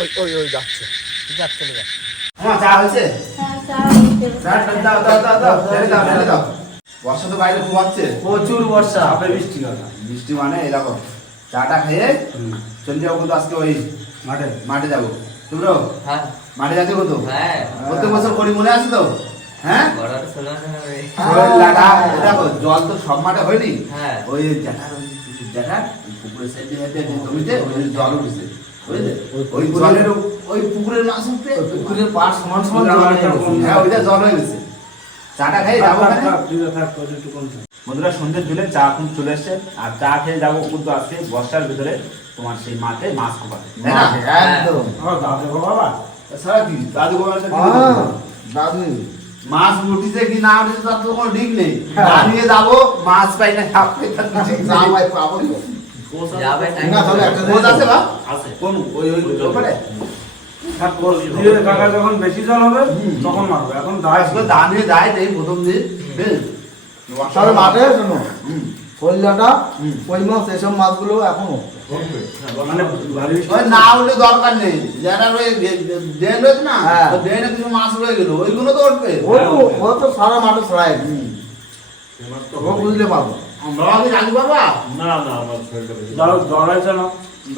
ওই ওই ওই যাচ্ছে। চলে চা হয়েছে? হ্যাঁ, চা হয়েছে। দাও দাও দাও দাও ঢেলে দাও ঢেলে দাও। বর্ষা তো বাইরে প্রচুর বর্ষা বৃষ্টি কথা। বৃষ্টি মানে এরকম চাটা খেয়ে চলে যাব কিন্তু আজকে ওই মাঠে? মাঠে যাব। হ্যাঁ। মাঠে যাচ্ছি কত? হ্যাঁ। প্রত্যেক বছর করি মনে আছে তো? হ্যাঁ? দেখো জল তো সব মাঠে হয়নি। হ্যাঁ। ওই জ্যাঠার জ্যাঠার পুকুরের সাইডে হেঁটে হেঁটে জমিতে ওই যে জল উঠেছে। ওই জলের ওই পুকুরের মাছ উঠতে পুকুরের পাশ সমান সমান জল হয়ে গেছে। হ্যাঁ ওইটা জল হয়ে গেছে। চাটা খেয়ে যাব বন্ধুরা সন্ধ্যের জুলে চা এখন চলে এসছে। আর চা খেয়ে যাব কিন্তু আজকে বর্ষার ভিতরে তোমার সেই মাঠে মাছ না? সারা কি? দাদু হ্যাঁ? দাদু মাছ উঠিছে কি না উঠিছে তার তো কোনো ঠিক নেই। দাঁড়িয়ে যাব মাছ পাই না পাই তার যা পাবো না, তাহলে একটা খোঁজ আছে বা আছে। কোন? ওই ওই ওপরে কাকা যখন বেশি জল হবে তখন মারবে। এখন দায় যায় এই প্রথম দিন। মাঠে শোনো। কল্যাটা কই মাছ এসব মাছগুলো এখনও মানে না উঠলে দরকার নেই। যারা ড্রেন রয়েছে না হ্যাঁ। ড্রেনে কিছু মাছ রয়ে গেল ওইগুলো তো উঠবে। ও তো ও তো সারা মাঠে ছড়ায় ও বুঝলে পারব। বাবা? কি জানি বাবা দাঁড়াও দৌড়াইছে না?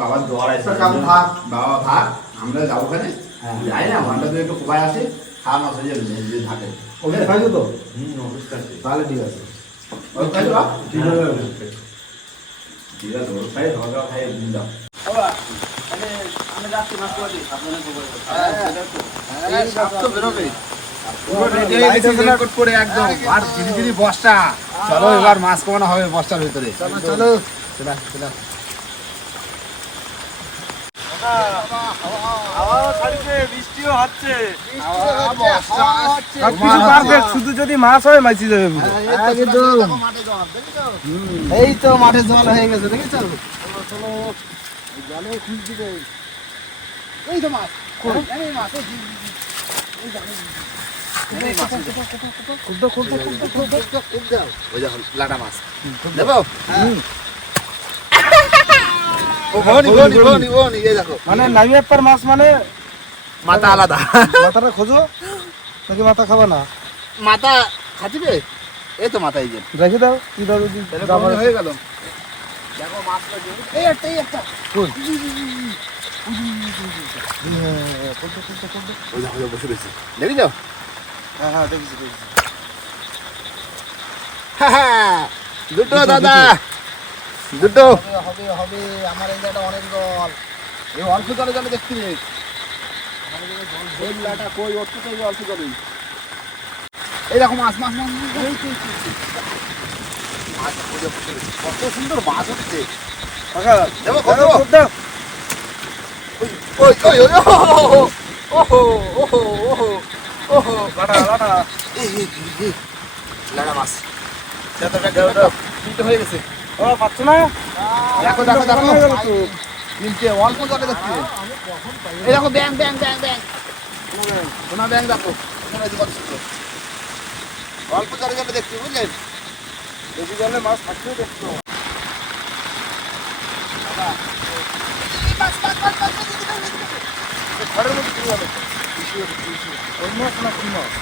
বাবা জ্বর আছে থাক? বাবা থাক। আমরা যাব ওখানে। হ্যাঁ। যাই না ঘণ্টা দুই একটু কোপায় আসি। খাওয়া মাছ হয়ে যাবে থাকে ওকে খাইছো তো? হুম তাহলে ঠিক আছে। ওই খাই ঠিক আছে ঠিক আছে ওর খাই খাওয়া খাই দিন দাও। আর ধীরে ধীরে বর্ষা চলো এবার মাছ কমানো হবে বর্ষার ভিতরে। চলো চলো। পারফেক্ট শুধু যদি মাছ হয় মাছি যাবে পুরো। এই তো মাঠে জল হয়ে গেছে দেখেছ? মাছ। দেখো মানে নামিয়ে পর মাছ মানে মাথা আলাদা মাথাটা খোঁজো নাকি মাথা খাবে না মাথা খাচিবে এই তো মাথা এই যে রেখে দাও কি দাও যদি হয়ে গেল দেখো মাছটা এই একটা এই একটা কই? ওই দেখো ওই বসে রয়েছে দেখি যাও হ্যাঁ হ্যাঁ দেখেছি দেখেছি। দুটো দাদা। দুটো। হবে হবে আমার এই জায়গাটা অনেক জল এই অল্প জলে জলে দেখছি ওই লাটা কই অল্প কই অল্প জলে এই দেখো মাছ মাছ মাছ এই এই এই রয়েছে। কত সুন্দর মাছ হচ্ছে। ওই ওই ওই ওহো ওহো ওহো ওহো। ওহো লাটা, লাটা। এই এই এই, এই মাছ দেখো দেখো দেখো হয়ে গেছে ও, পাচ্ছ না? দেখো দেখো দেখো হয়ে গেল তো। তিনটে অল্প জলে দেখছি এই দেখো ব্যাং ব্যাং ব্যাং সোনা দেখো। অল্প জলে জলে দেখছি বুঝলেন বেশি জলে মাছ থাকলেও দেখতে হবে। ঘরের মধ্যে ওই মাছ না মাছ?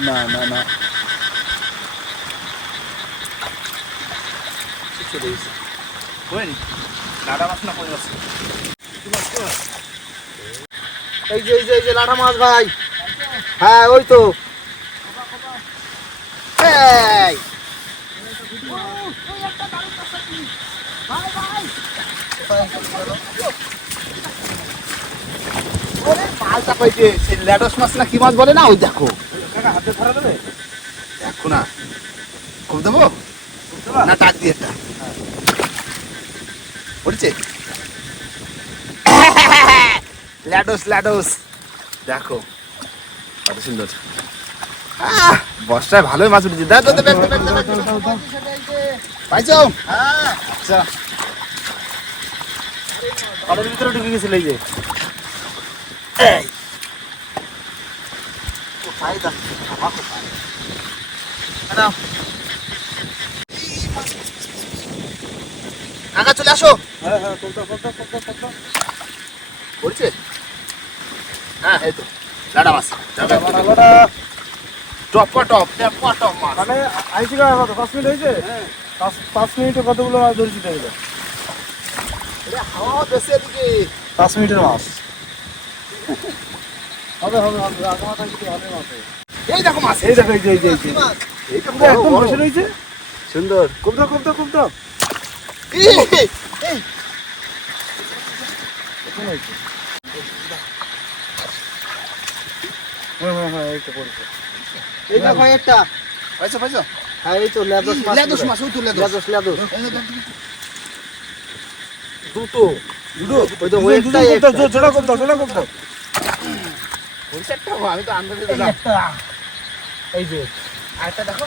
না না না চলে গেছে হয়নি লাডা মাছ না পড়ে যাচ্ছে এই যে এই যে লাটা মাছ ভাই হ্যাঁ ওই তো এই মাছ না কি মাছ বলে না? ওই দেখো। হাতে ধরা দেবে? দেখো না। খুব দেবো? না টাক দিয়ে একটা। পড়ছে? ল্যাডোস ল্যাডোস দেখো। কত সুন্দর। বর্ষায় ভালোই মাছ উঠেছে দাও দাও পাইছো আচ্ছা ঘরের ভিতরে ঢুকে গেছিল এই যে চলে আসো হ্যাঁ হ্যাঁ বলছে হ্যাঁ এই তো লাডা মাছ টপ টপ টপ টপ মাছ মানে আইসি কত পাঁচ মিনিট হয়েছে? পাঁচ পাঁচ মিনিটে কতগুলো মাছ ধরেছি হাওয়া বেশি এদিকে। পাঁচ মিনিটের মাছ। হবে হবে হবে। আগে যদি হবে মাছ এই দেখো মাছ। এই দেখো এই যে এই যে এই যে। একদম বসে রয়েছে সুন্দর। খুব দাও খুব দাও খুব দাও এই, হ্যাঁ হ্যাঁ হ্যাঁ এই তো পড়েছে। এই দেখো একটা। পাইছো পাইছো? হ্যাঁ এই তো লেদোস মাছ। লেদুস মাছ তো লেদুস। লেদোস দুটো। দুটো? ওই তো একটা। জো- জোড়া খুব দাও জোড়া খুব দাও। বলছে একটা আমি তো আন্দাজে দিলাম। একটা। এই যে। আরেকটা দেখো।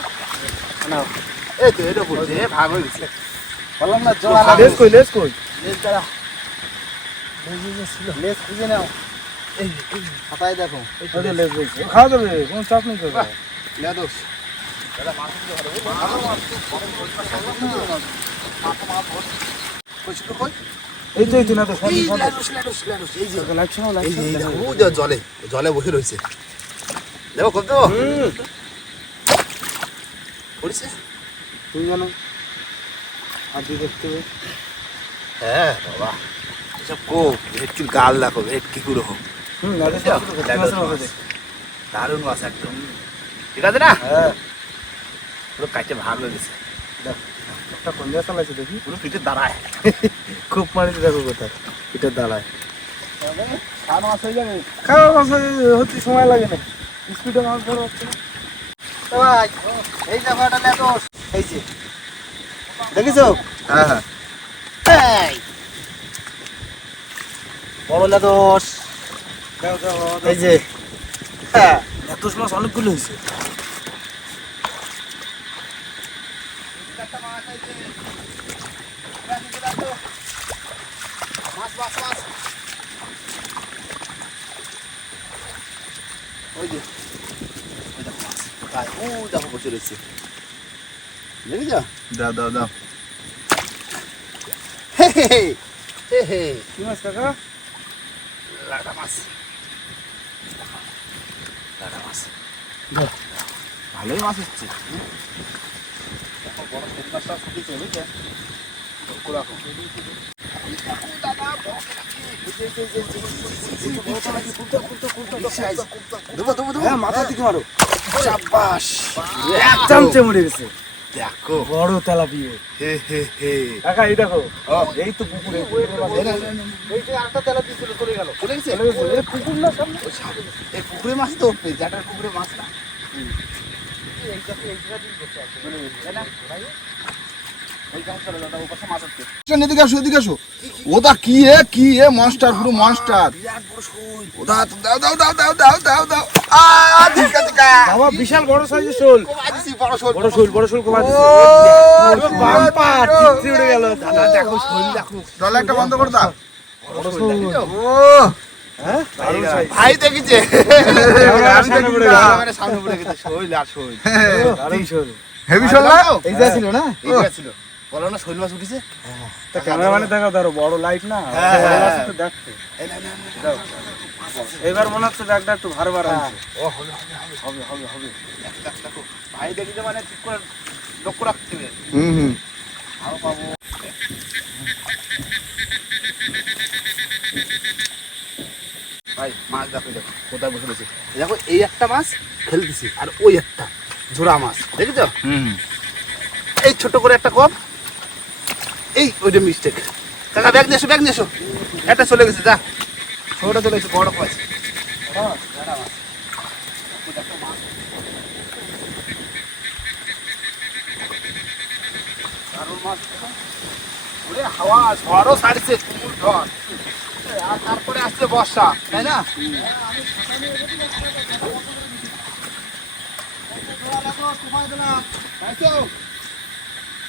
নাও। এই তো এটা পড়ছে ভাগ হয়ে গেছে। বললাম না জোড়া লেস কই লেস কই? লেজ দ্বারা লেস খুঁজে নাও। খাতায় দেখো। খাওয়া যাবে কোনো চাপ নেই তো। এই যে জলে জলে বসে রয়েছে। দেখো কত পড়ছে? তুই জানো তুই দেখতে হ্যাঁ বাবা। এসব কো ভেটকির গাল দেখো ভেটকি মাছ। দেখ। দারুণ মাছ একদম। ঠিক আছে না? হ্যাঁ। পুরো কাটে ভাগ হয়ে গেছে। একটা কোন দিয়ে চালাইছে দেখি। পুরো পিঠে দাঁড়ায়। খুব পানিতে দেখো কোথায়। পিঠের দাঁড়ায়। খাওয়া মাছ হয়ে যাবে? খাওয়া মাছ হতে সময় লাগে না। স্পিডে মাছ ধরা হচ্ছে না। ভাই এই দেখো এই যে। দেখেছ হ্যাঁ হ্যাঁ। বড় লেদোস দাও দাও এই যে। হ্যাঁ। মাছ অনেকগুলো হয়েছে মাছ মাছ মাছ ওই যে ওই দেখো মাছ কোথায় ও দেখো বসে রয়েছে দেখেছ দাও দাও দাও হে হে হে হে কি মাছ কাকা লাটা মাছ লাটা মাছ ভালোই মাছ হচ্ছে দেখো বড় মাছটা ফুটেছে বুঝলে হ্যাঁ মাথা দিকে মারো। চাবাস এক চামচে মরে গেছে। দেখো। বড় তেলাপিয়ে। হে হে হে। কাকা এই দেখো। এই তো পুকুরে। এই এই যে একটা তেলাপি ছিল চলে গেল। চলে গেছে। এই পুকুর না সামনে? এই পুকুরে মাছ তো উঠবে জাটার পুকুরে মাছ না। এদিকে আসো এদিকে আসো। ওটা কি এ কি এ মনস্টার পুরো মনস্টার ওটা দাও দাও দাও দাও দাও দাও দাও। আ ঠিক আছে কা বাবা বিশাল বড় সাইজের শোল। বড় শোল। বড় শোল বড় শোল কমা বাম্পার চিত্রি উড়ে গেল। দাদা দেখো শোল দেখো। ডলা একটা বন্ধ করে দাও। বড় শোল। ও হ্যাঁ? দারুণ size। ভাই দেখেছে। সামনে পড়ে গেল। মানে সামনে পড়ে গেছে। শৈল আর শোল। হেভি শোল। না? এই যে ছিল না? এই যে ছিল। বলো না শৈল মাছ উঠেছে? তা ক্যামেরাম্যানে দেখো ধরো বড় লাইট না। হ্যাঁ, হ্যাঁ। তো দেখতে। এবার মনে হচ্ছে ব্যাগটা একটু ভার ভার ও হবে হবে হবে। হবে দেখো, দেখো, দেখো। ভাই দেখেছে মানে ঠিক করে লক্ষ্য রাখতে হবে। হুম হুম। আরও পাবো। ভাই মাছ দেখো দেখো কোথায় বসে রয়েছে। দেখো এই একটা মাছ খেলতেছি আর ওই একটা জোড়া মাছ। দেখেছ? হুম। এই ছোট করে একটা কপ এই ওইটা মিস্টেক কাকা ব্যাগ নিয়ে এসো ব্যাগ নিয়ে এসো। একটা চলে গেছে, যা। ছোটটা চলে গেছে, বড় হ্যাঁ। ওরে, হাওয়া, ঝড়ও ঝড়। আর তারপরে আসছে বর্ষা, তাই না?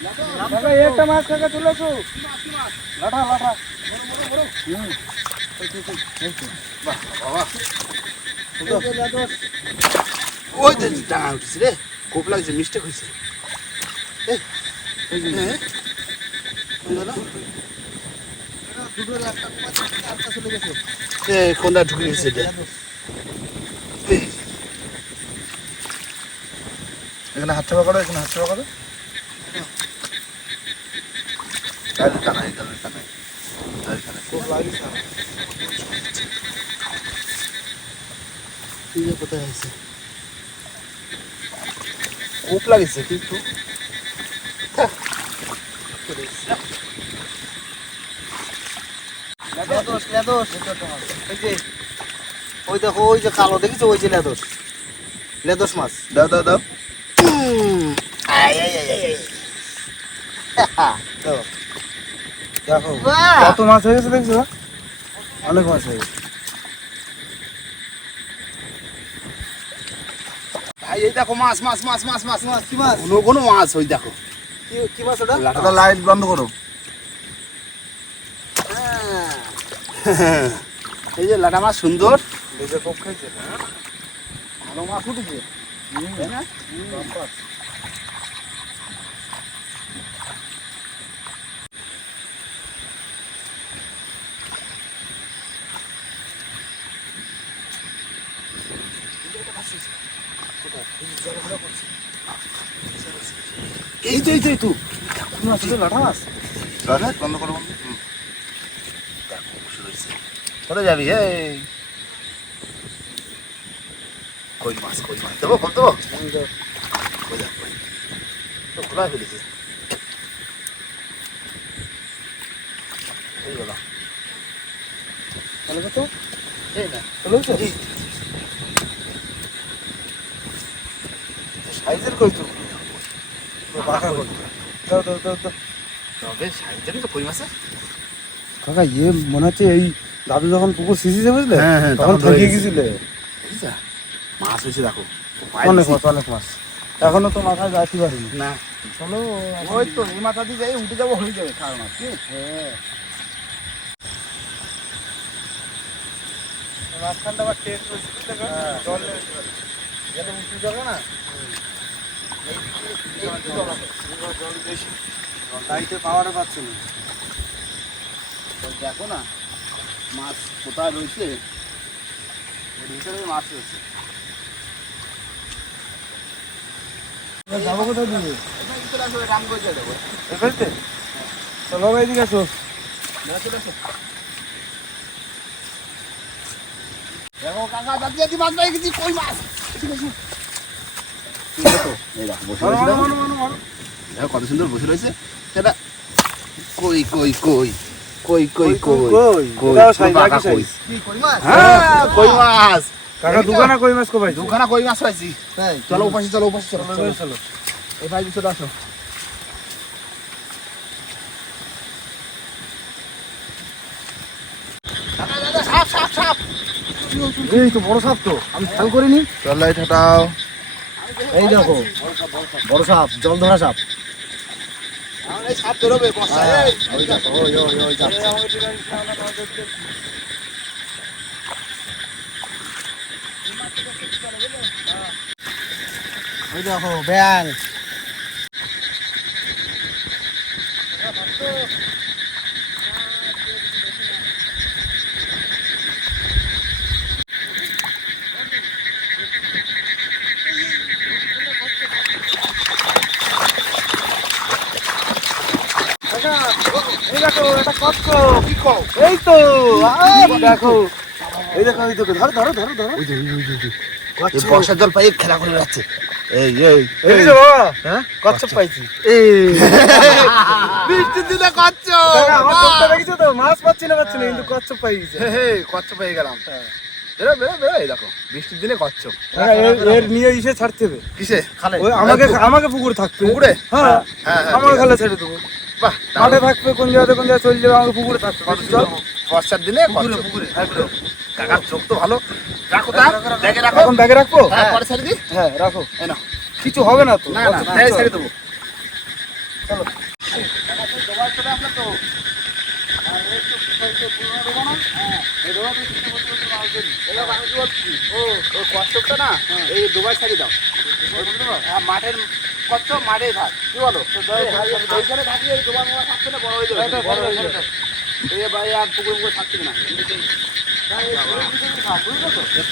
কাকা একটা মাছ কাকা চলে আসো। লাঠা লাঠা। বাবা ওই যে ডাঙা উঠেছে রে কোপ লাগছে মিস্টেক হয়েছে হ্যাঁ। এ, কোনটা ঢুকে গেছে এটা? এখানে হাত চাপা করো এখানে হাত চাপা করো। এখানে এখানে কিন্তু ওই দেখো ওই যে কালো দেখিছো ওই যে লেদস লেদস মাছ দাও দাও দাও 哎呀呀呀呀！哈哈，对吧？দেখো কত মাছ হয়ে গেছে দেখছ? অনেক মাছ হয়ে গেছে। ভাই এই দেখো মাছ মাছ মাছ মাছ মাছ মাছ কি মাছ? কোনো কোনো মাছ ওই দেখো। কি- কি মাছ ওটা? লাটাটা লাইট বন্ধ করো। হ্যাঁ। এই যে লাটা মাছ সুন্দর। দেখে খুব ভালো মাছ উঠেছে। তাই না? এই তো এই তো এই তো। কি মাছ ওটা লাঠা মাছ? লাইট বন্ধ করো। কোথায় যাবি? এই। কই মাছ কই মাছ? দেবো কত। তো খোলা ফেলেছে এই গেল তাহলে কত এই না। তো সাইজের কই তো কাকা ইয়ে মনে হচ্ছে এই দাদু যখন পুকুর সিঁচিছে বুঝলে হ্যাঁ, হ্যাঁ, তখন তখন থেকে হয়ে গেছিলে মাছ হয়েছে দেখো অনেক মাছ অনেক মাছ এখনও তো মাথায় যাইতে পারিনি না চলো ওই তো এই মাথা দিয়ে যাই উঠে যাব হয়ে যাবে খাওয়ার মাছ কি মাঝখানটা আবার টেস্ট হচ্ছে জল উঁচু জায়গা না? জল বেশি লাইটে পাওয়ার পাচ্ছে না। দেখো না মাছ কোথায় রয়েছে? ওর ভিতরে মাছ রয়েছে। যাব কোথায় চলো ভাই এদিকে আসো। দেখো কাকা দাদি মাছ পাই গেছি কই মাছ। এই দেখো বসে রয়েছে দেখো। দেখো কত সুন্দর বসে রয়েছে। সেটা কই কই কই কই কই কই কই কই কই? হ্যাঁ কই মাছ? কাকা দোকানে কই মাছ কোপাই দুখানা কই মাছ পাইছি। চলো উপাসে চলো উপাসে চলো চলো এই ভাই চলে আসো। এই তো বড় সাপ তো আমি খেয়াল করিনি। চল হটাও এই দেখো বড় সাপ জল ধরা সাপ। দেখো বেয়াল কি কও এই তো দেখো। এই দেখো এই দেখো ধরো ধরো ধরো ধরো। এই বর্ষার জল পাই খেলা করে যাচ্ছে এই এই এই যে বাবা হ্যাঁ? কচ্ছপ পাইছি। এই। বৃষ্টির দিনে কচ্ছ আমার চোখটা দেখেছ তো? মাছ পাচ্ছি না পাচ্ছি না কিন্তু কচ্ছপ পাই গেছে। হে পেয়ে গেলাম। বেরো বেরো বেরো এই দেখো বৃষ্টির দিনে কচ্ছ কাকা, এর- এর নিয়ে ইসে ছাড়তে হবে। কিসে? খালে? আমাকে আমাকে পুকুরে থাকবে পুকুরে? হ্যাঁ। হ্যাঁ হ্যাঁ আমার খালে ছেড়ে দেবো। মাঠে থাকবে কোন জায়গাতে কোন জায়গায় চলে যাবে আমাকে পুকুরে থাকবে বর্ষার দিনে? পুকুরে পুকুরে কাকার চোখ তো ভালো। রাখো তা দেখে রাখো। এখন ব্যাগে রাখব? হ্যাঁ পরে ছেড়ে দি হ্যাঁ রাখো। এই নাও। কিছু হবে না তো। না না ছেড়ে দেবো। চলো। কাকা তো জোগাড় করে আসলে তো আর এই তো পুরো দেবো না হ্যাঁ। এই দেবো তো কিছু বলতে বলতে মাল এবার আমি কি ও ও কচ্ছপটা না এই দুবাই ছাড়ি দাও। হ্যাঁ মাঠের কচ্ছপ মাঠে থাক কি বলো? ওইখানে থাকি এই দুবার মোড়া থাকছে না? বড় হয়ে যাবে। বড় হয়ে যাবে। এই ভাই আর পুকুর পুকুর থাকছে না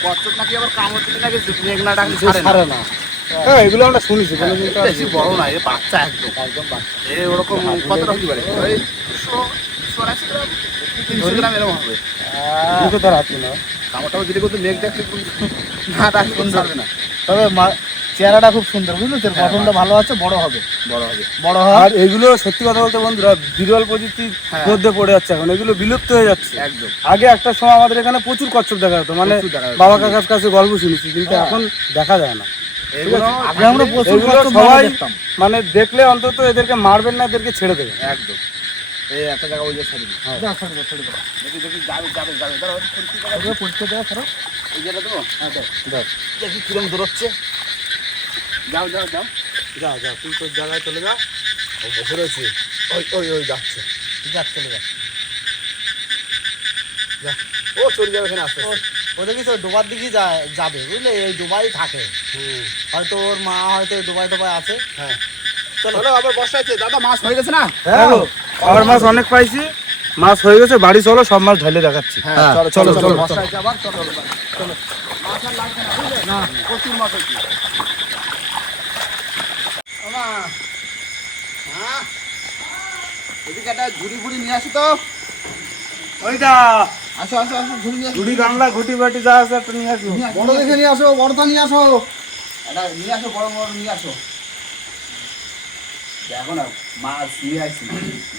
কচ্ছপ নাকি আবার কামড় নাকি মেঘ না? না। হ্যাঁ এগুলো আমরা শুনেছি। বড় না এ বাচ্চা একদম। একদম বাচ্চা। পারে এরকম হবে। মুখে ধরা না। কামড়টাও যদি মেঘ দেখতে না ডাকলে কোনো না। তবে মা- চেহারাটা খুব সুন্দর বুঝলি তোর গঠনটা ভালো আছে বড় হবে। বড় হবে। বড় হয় আর এগুলো সত্যি কথা বলতে বন্ধুরা বিরল প্রযুক্তির হ্যাঁ। মধ্যে পড়ে যাচ্ছে এখন। এগুলো বিলুপ্ত হয়ে যাচ্ছে। একদম। আগে একটা সময় আমাদের এখানে প্রচুর কচ্ছপ দেখা যেত মানে। বাবা কাকার কাছে গল্প শুনেছি কিন্তু এখন দেখা যায় না। সবাই মানে দেখলে অন্তত এদেরকে মারবেন না এদেরকে ছেড়ে দেবেন। একদম। এই একটা জায়গা ওই যে ছেড়ে দাও। দেখি দেখি যাবে যাবে যাবে। দাঁড়াও পরিষ্কার এই জায়গা দেবো হ্যাঁ দেখি কিরম দৌড়চ্ছে। যাও যাও যাও। যা যা তুই তোর জায়গায় চলে যা। ও বসে রয়েছে। ওই ওই ওই যাচ্ছে। যা, চলে যা। ও চলে যাবে এখানে আস্তে ও দেখিস ওই ডোবার দিকে যাবে বুঝলে? এই ডোবাই থাকে। হয়তো ওর মা হয়তো ডোবাই ডোবাই আছে। চলো। আবার বর্ষা আছে দাদা মাছ হয়ে গেছে না? হ্যাঁ। মাছ অনেক পাইছি। মাছ হয়ে গেছে বাড়ি চলো সব মাছ ঢেলে দেখাচ্ছি। হ্যাঁ চলো চলো, চলো চলো, চলো। বর্ষা আছে আবার চলো চলো। মাছ আর লাগবে না প্রচুর মাছ হচ্ছে ওমা হ্যাঁ এদিকে একটা ঝুড়ি ফুড়ি নিয়ে আসো তো। ওইটা। আসো আসো আসো ঝুড়ি নিয়ে আসো। গামলা ঘুটি বাটি যা আছে একটা নিয়ে আসো, বড় দেখে নিয়ে আসো বড়টা নিয়ে আসো। এটা নিয়ে আসো বড় বড় নিয়ে আসো। দেখো না মাছ নিয়ে আসি।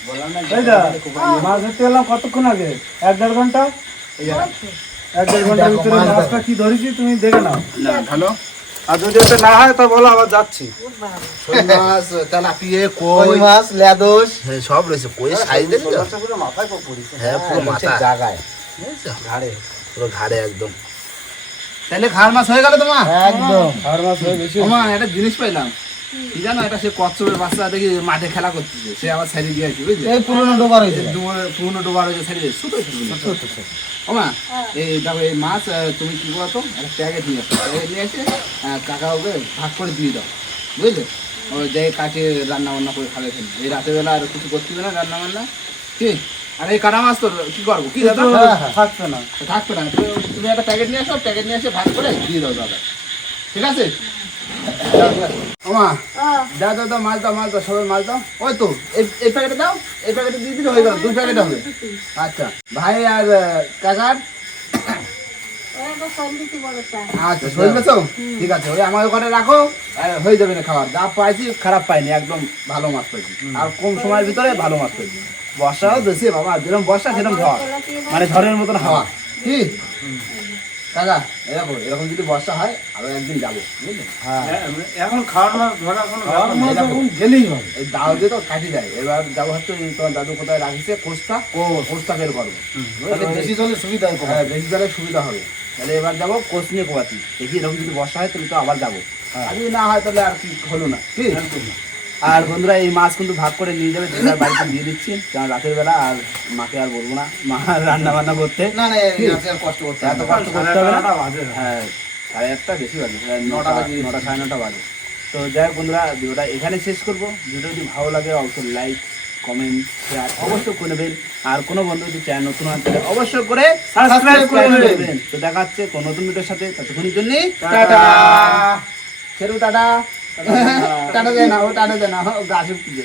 বললাম না মাছ ধরতে এলাম কতক্ষণ আগে? এক দেড় ঘণ্টা? এক দেড় ঘণ্টার দেখো, ভিতরে মাছটা কি ধরেছি তুমি দেখে নাও। না ভালো। আর যদি ওটা না হয় তা বলো আবার যাচ্ছি। শোল মাছ তেলাপিয়ে কই? মাছ লেদোস হ্যাঁ সব রয়েছে। কই সাইজ দেখছ? পুরো মাথায় পড়েছে। হ্যাঁ পুরো মাথা জায়গায়। ঘাড়ে। পুরো ঘাড়ে একদম। তাহলে ঘাড় মাছ হয়ে গেল তোমার? একদম। মাছ হয়ে গেছে। তোমার একটা জিনিস পাইলাম। কি জানো এটা সে কচ্ছপের বাচ্চা দেখি মাঠে খেলা করতেছে। সে আবার ছেড়ে গিয়েছে বুঝলি? এই পুরনো ডোবার হয়েছে পুরনো ডোবার হয়েছে ছেড়ে দিয়েছে ছোট ছোট ওমা এই দেখো এই মাছ তুমি কি করো একটা প্যাকেট নিয়ে আসো। প্যাকেট নিয়ে এসে কাকা ওকে ভাগ করে দিয়ে দাও বুঝলে? ওই যে কাছে রান্না বান্না করে খাবে ফেলবে এই রাতের বেলা আর কিছু করতে হবে না রান্না বান্না। কি? আর এই কাটা মাছ তো কি করব? কি দাদা? হ্যাঁ, হ্যাঁ। থাকছে না। থাকবে না। তুমি একটা প্যাকেট নিয়ে আসো প্যাকেট নিয়ে এসে ভাগ করে দিয়ে দাও দাদা। ঠিক আছে? ওমা দাও দাও দাও মাছ দাও মাছ দাও সবাই মাছ দাও। ওই তো এই প্যাকেটে দাও এই প্যাকেটে দিয়ে দিলে হয়ে গেল দুই প্যাকেট হবে। আচ্ছা ভাই আর কাকার? আচ্ছা শরীর গেছো ঠিক আছে ওই আমার ওখানে রাখো হয়ে যাবে না খাবার। যা পাইছি খারাপ পাইনি একদম ভালো মাছ পাইছি। আর কম সময়ের ভিতরে ভালো মাছ পাইছি। বর্ষাও দেশে বাবা যেরকম বর্ষা সেরকম ঝড়। মানে ঝড়ের মতন হাওয়া। কি? এরকম এরকম যদি বর্ষা হয় আরও একদিন যাব বুঝলে? হ্যাঁ, এখন ধরা কোনো গেলেই হবে। এই দাও দিয়ে তো কাটি দেয়। এবার যাব হচ্ছে তোমার দাদু কোথায় রাখিছে? ও বের করব বেশি জলে সুবিধা হয় হ্যাঁ বেশি সুবিধা হবে। তাহলে এবার যাব কোচ নিয়ে কোয়াতি। দেখি এরকম যদি বর্ষা হয় তাহলে তো আবার যাব। আর যদি না হয় তাহলে আর কি হলো না? কি? আর বন্ধুরা এই মাছ কিন্তু ভাগ করে নিয়ে যাবে দিদার বাড়িতে দিয়ে দিচ্ছি। কারণ রাতের বেলা আর মাকে আর বলব না মা রান্না বান্না করতে। না না কষ্ট করতে এত কষ্ট সাড়ে করতে হবে না? আটটা হ্যাঁ সাড়ে আটটা বেশি বাজে নটা বাজে নটা সাড়ে নটা বাজে। তো যাই হোক বন্ধুরা ভিডিওটা এখানে শেষ করব। ভিডিও যদি ভালো লাগে অবশ্যই লাইক কমেন্ট শেয়ার অবশ্যই করে নেবেন। আর কোনো বন্ধু যদি চ্যানেল নতুন তাহলে অবশ্যই করে সাবস্ক্রাইব করে নেবেন। তো দেখা হচ্ছে কোনো নতুন ভিডিওর সাথে ততক্ষণের জন্য টাটা। ছেড়ু টাটা। টাটা দেয় না ও টাটা যায় না গাছে